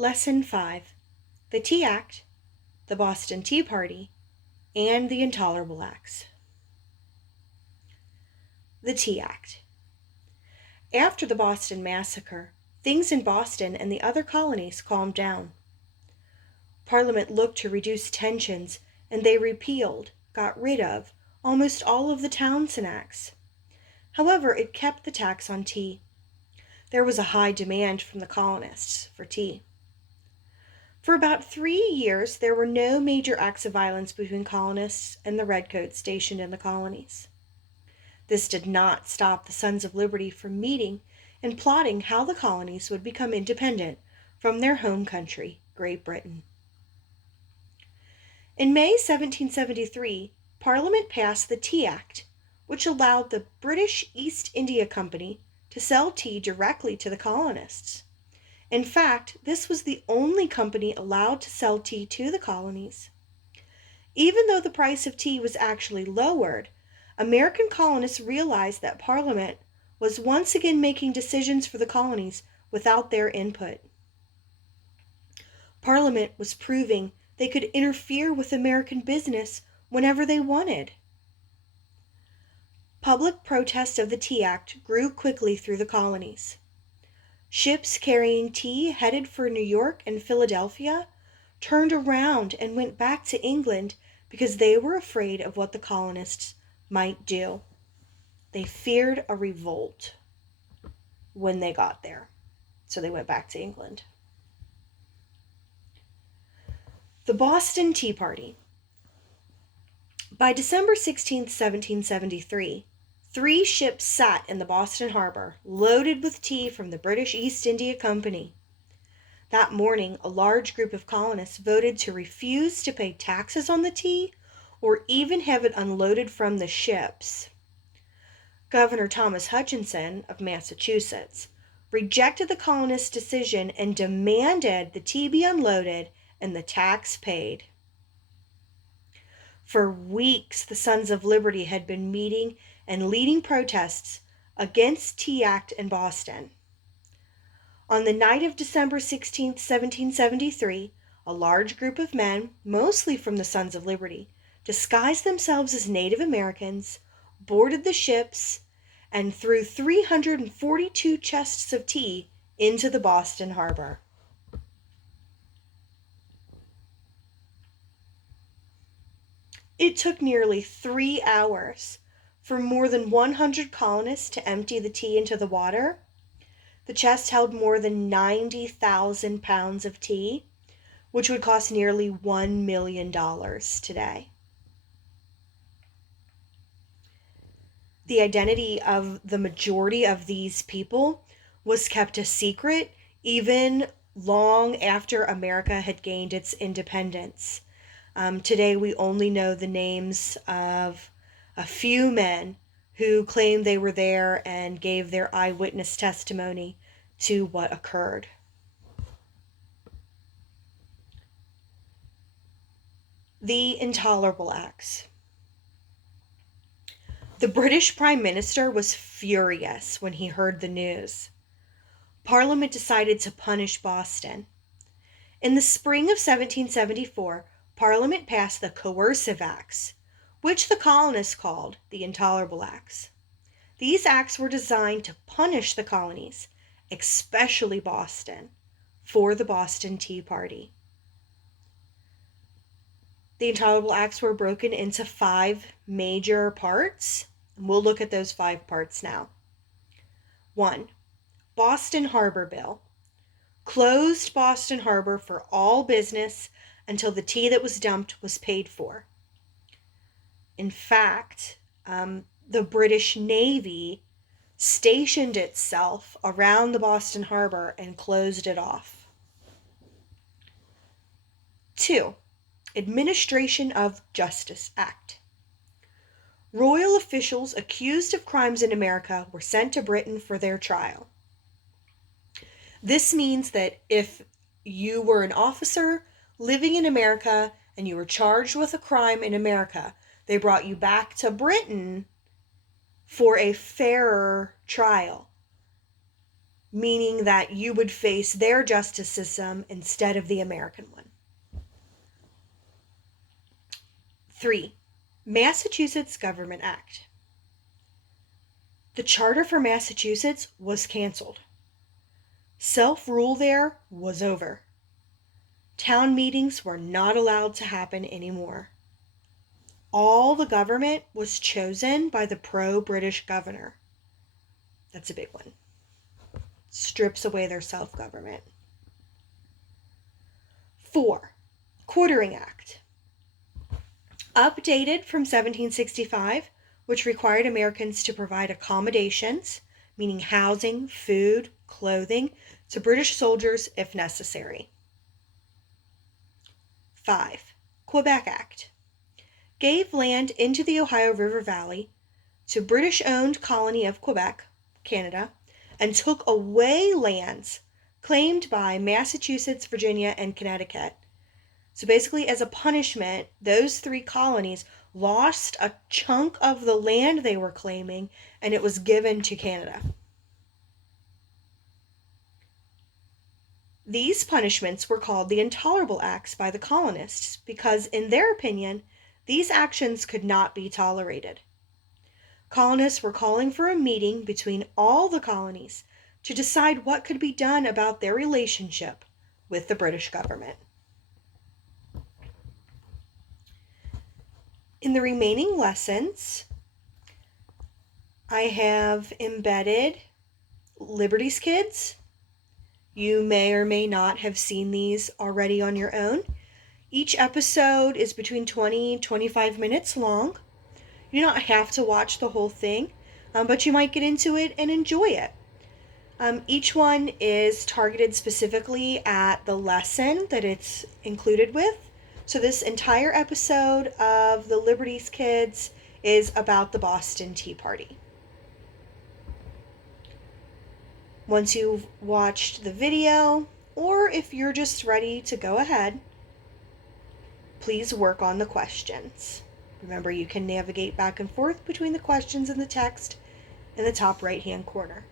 Lesson 5. The Tea Act, the Boston Tea Party, and the Intolerable Acts. The Tea Act. After the Boston Massacre, things in Boston and the other colonies calmed down. Parliament looked to reduce tensions, and they got rid of, almost all of the Townshend Acts. However, it kept the tax on tea. There was a high demand from the colonists for tea. For about 3 years, there were no major acts of violence between colonists and the redcoats stationed in the colonies. This did not stop the Sons of Liberty from meeting and plotting how the colonies would become independent from their home country, Great Britain. In May 1773, Parliament passed the Tea Act, which allowed the British East India Company to sell tea directly to the colonists. In fact, this was the only company allowed to sell tea to the colonies. Even though the price of tea was actually lowered, American colonists realized that Parliament was once again making decisions for the colonies without their input. Parliament was proving they could interfere with American business whenever they wanted. Public protest of the Tea Act grew quickly through the colonies. Ships carrying tea headed for New York and Philadelphia turned around and went back to England because they were afraid of what the colonists might do. They feared a revolt when they got there, so they went back to England. The Boston Tea Party. By December 16, 1773, 3 ships sat in the Boston harbor, loaded with tea from the British East India Company. That morning, a large group of colonists voted to refuse to pay taxes on the tea or even have it unloaded from the ships. Governor Thomas Hutchinson of Massachusetts rejected the colonists' decision and demanded the tea be unloaded and the tax paid. For weeks, the Sons of Liberty had been meeting and leading protests against Tea Act in Boston. On the night of December 16, 1773, a large group of men, mostly from the Sons of Liberty, disguised themselves as Native Americans, boarded the ships, and threw 342 chests of tea into the Boston harbor. It took nearly 3 hours for more than 100 colonists to empty the tea into the water. The chest held more than 90,000 pounds of tea, which would cost nearly $1 million today. The identity of the majority of these people was kept a secret even long after America had gained its independence. Today we only know the names of a few men who claimed they were there and gave their eyewitness testimony to what occurred. The Intolerable Acts. The British Prime Minister was furious when he heard the news. Parliament decided to punish Boston. In the spring of 1774, Parliament passed the Coercive Acts, which the colonists called the Intolerable Acts. These acts were designed to punish the colonies, especially Boston, for the Boston Tea Party. The Intolerable Acts were broken into 5 major parts, and we'll look at those 5 parts now. 1. Boston Harbor Bill. Closed Boston Harbor for all business until the tea that was dumped was paid for. In fact, the British Navy stationed itself around the Boston Harbor and closed it off. 2. Administration of Justice Act. Royal officials accused of crimes in America were sent to Britain for their trial. This means that if you were an officer living in America and you were charged with a crime in America, they brought you back to Britain for a fairer trial. meaning that you would face their justice system instead of the American one. 3. Massachusetts Government Act. The charter for Massachusetts was canceled. Self-rule there was over. Town meetings were not allowed to happen anymore. All the government was chosen by the pro-British governor. That's a big one. Strips away their self-government. 4. Quartering Act. Updated from 1765, which required Americans to provide accommodations, meaning housing, food, clothing, to British soldiers if necessary. 5. Quebec Act. Gave land into the Ohio River Valley to British-owned colony of Quebec, Canada, and took away lands claimed by Massachusetts, Virginia, and Connecticut. So basically, as a punishment, those 3 colonies lost a chunk of the land they were claiming, and it was given to Canada. These punishments were called the Intolerable Acts by the colonists because, in their opinion, these actions could not be tolerated. Colonists were calling for a meeting between all the colonies to decide what could be done about their relationship with the British government. In the remaining lessons, I have embedded Liberty's Kids. You may or may not have seen these already on your own. Each episode is between 20 and 25 minutes long. You do not have to watch the whole thing, but you might get into it and enjoy it. Each one is targeted specifically at the lesson that it's included with. So this entire episode of the Liberty's Kids is about the Boston Tea Party. Once you've watched the video, or if you're just ready to go ahead, please work on the questions. Remember, you can navigate back and forth between the questions and the text in the top right-hand corner.